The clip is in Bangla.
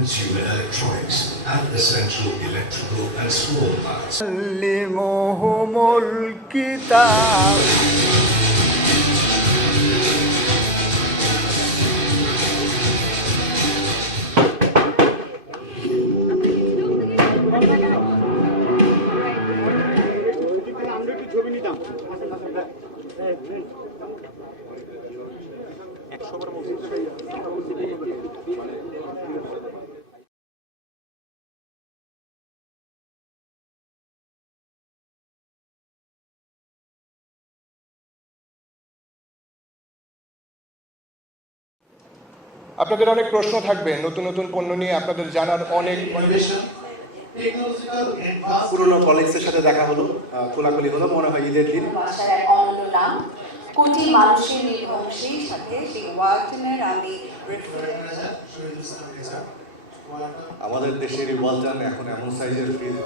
consumer electronics, and essential electrical and small parts. علمهم الكتاب আপনাদের অনেক প্রশ্ন থাকবে নতুন নতুন পণ্য নিয়ে আপনাদের জানার অনেক পুরনো কলিগসের সাথে দেখা হলো, খোলাখুলি হলো, মনে হয় ঈদের দিন। ভাষার এক অনন্য নাম, কোটি মানুষের নির্ভরশীল সাথে সেই ওয়ালটনের আমি আমাদের দেশের ওয়ালটন এখন এমন সাইজের ফ্রিজ